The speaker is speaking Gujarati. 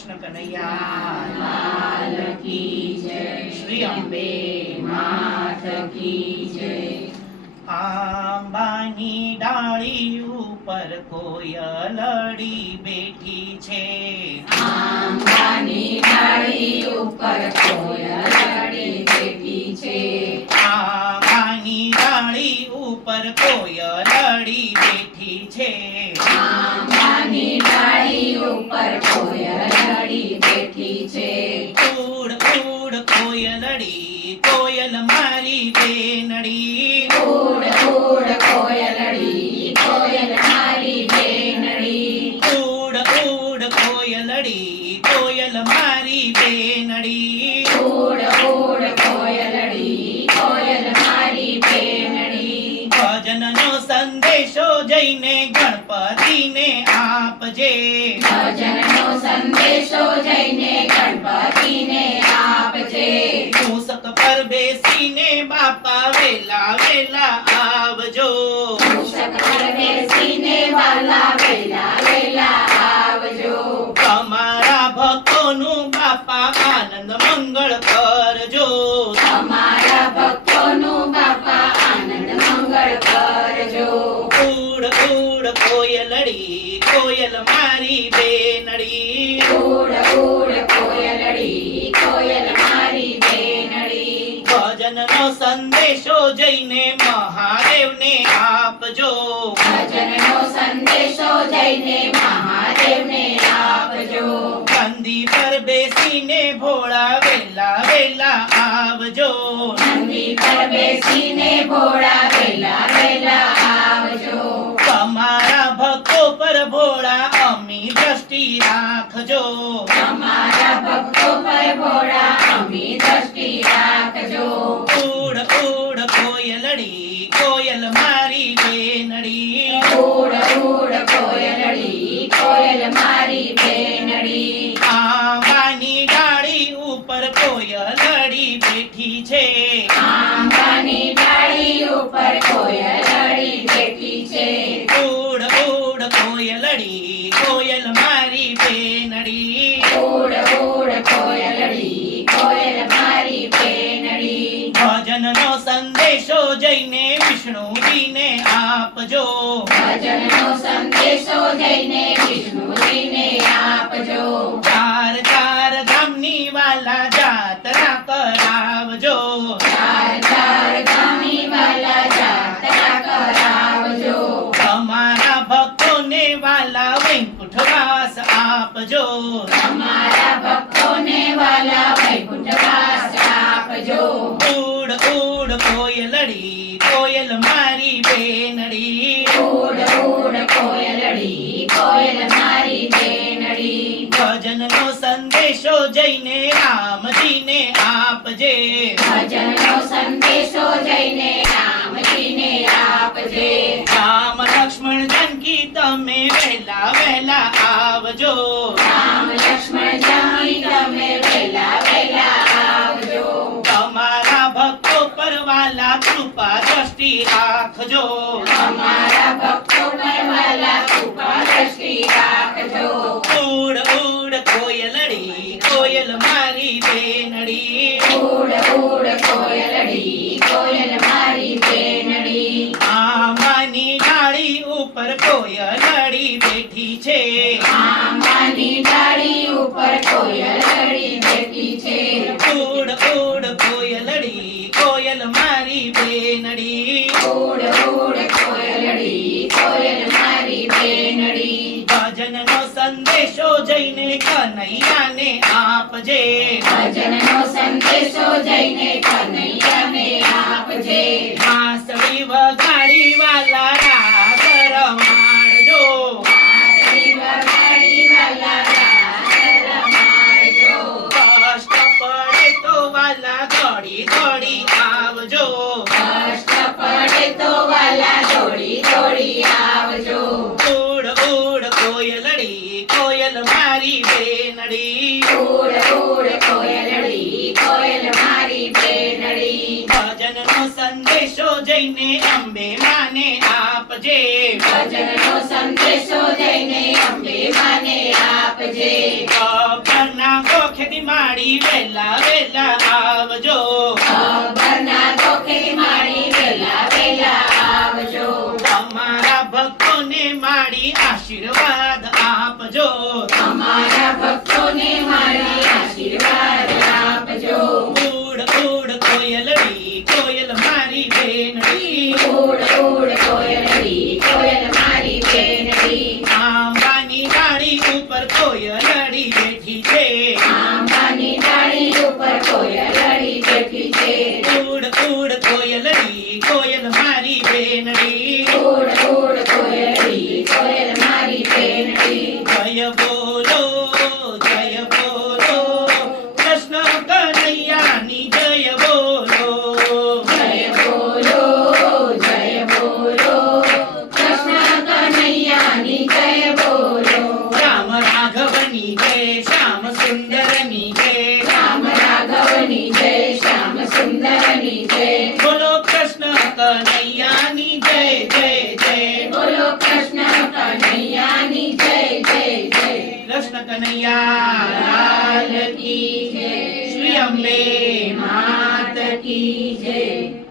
કૃષ્ણ કનૈયા લાલ કી જય, શ્રી અંબે માત કી જય. આંબાની ડાળી ઉપર કોયલડી બેઠી છે. આંબાની ડાળી ઉપર કોયલડી બેઠી છે. આંબાની ડાળી ઉપર કોયલડી બેઠી છે. આંબાની ડાળી ઉપર કોયલડી બેઠી છે. ઉડ ઉડ કોયલડી, કોયલ મારી બેનડી. ઉડ ઉડ કોયલડી, કોયલ મારી બેનડી. ઉડ ઉડ કોયલડી, કોયલ મારી બેનડી. ઉડ ઉડ કોયલડી, કોયલ મારી બેનડી. ભજનનો સંદેશો જઈને ગણપતિને આપજે. ભજનનો સંદેશો જઈને ગણપતિને આપજે. મૂસક પર બેસીને બાપા વેલા વેલા આવજો. મૂષક પર બેસીને વાલા વેલા વેલા આવજો. તમારા ભક્તોનું બાપા આનંદ મંગળ કરજો. તમારા ભક્તોનું બાપા આનંદ મંગળ કરજો. ઉડ ઉડ કોયલડી, કોયલ મારી બેનડી. ઉડ ઉડ કોયલડી, કોયલ મારી બેનડી. ભજનનો સંદેશો જઈને મહાદેવને આપજો. ભજનનો સંદેશો જઈને મહાદેવને આપજો. કંદી પર બેસીને ભોળા વેલા વેલા આવજો. નંદી પર બેસીને ભોળા વેલા વેલા આવજો. તમારા ભક્તો પર ભોળા અમી દ્રષ્ટિ રાખજો. તમારા ભક્તો પર ભોળા અમી દ્રષ્ટિ રાખજો. ઉડ ઉડ કોયલડી, કોયલ મારી બેનડી. ઉડ ઉડ કોયલડી, કોયલ મારી બેનડી. આંબાની ડાળી ઉપર કોયલડી બેઠી છે. આંબાની ડાળી ઉપર કોયલડી બેઠી છે. ઉડ ઉડ કોયલડી, કોયલ મારી બેનડી. ઉડ ઉડ કોયલડી, કોયલ મારી બેનડી. ભજનનો સંદેશો જઈને વિષ્ણુજીને આપજો. ભજનનો સંદેશો જઈને વિષ્ણુજીને આપજો. ચાર ચાર ધામની વાલા જાત્રા કરાવજો. ચાર ચાર ગામી વાલા જાત્રા કરાવજો. તમારા ભક્તોને વાલા વૈકુંઠવાસ આપજો. તમારા ભક્તોને વાલા વૈકુંઠવાસ આપજો. ઉડ ઉડ કોયલડી, કોયલ મારી બેનડી. ઉડ ઉડ કોયલડી, કોયલ મારી બેનડી. ભજનનો સંદેશો જઈને રામજીને આપજે. ભજનનો સંદેશો જઈને રામજીને આપજે. રામ લક્ષ્મણ જાનકી તમે વહેલા વહેલા આવજો. રામ લક્ષ્મણ જાનકી તમે વેલા વેલા આવજો. તમારા ભક્તો પર વાલા કૃપા દ્રષ્ટિ રાખજો. તમારા ભક્તો પર વાલા કૃપા દ્રષ્ટિ રાખજો. ઉડ ઉડ કોયલડી, કોયલ મારી બેનડી. ઉડ ઉડ કોયલડી, કોયલ મારી બેનડી. આંબાની ડાળી ઉપર કોયલડી બેઠી છે. આંબાની ડાળી ઉપર કોયલડી બેઠી છે. ઉડ ઉડ કોયલડી, કોયલ મારી બેનડી. ઉડ ઉડ કોયલડી, કોયલ મારી બેનડી. ભજનનો સંદેશો જઈને કનૈયાને આપજે. ભજનનો સંદેશો જઈને કનૈયાને આપજે. વાંસળી વગાડી વાલા રાસ રમાડજો. વાંસળી વગાડી વાલા રાસ રમાડજો. કષ્ટ પડે તો વાલા દોડી દોડી આવજો. કષ્ટ પડે તો વાલા દોડી દોડી આવજો. ઉડ ઉડ કોયલડી, કોયલ મારી બેનડી. ઉડ ઉડ કોયલડી, કોયલ મારી બેનડી. ભજનનો સંદેશો જઈને અંબે માને આપજે. ભજનનો સંદેશો જઈને અંબે માને આપજે. આપજે. આંબાની ડાળી ઉપર કોયલડી બેઠી છે ઉડ ઉડ કોયલડી કોયલ મારી બેનડી ઉડ ઉડ કોયલડી કોયલ મારી બેનડી જય બોલો કૃષ્ણ કનૈયાની જય બોલો જય બોલો કૃષ્ણ કનૈયાની જય બોલો રામ રાઘવની જય શ્યામ સુંદરની જય રામ રાઘવની જય શ્યામ સુંદરની જય બોલો કૃષ્ણ કનૈયાની જય જય જય બોલો કૃષ્ણ કનૈયાની જય જય જય કૃષ્ણ કનૈયા લાલ કી જય શ્રી અંબે માત કી જય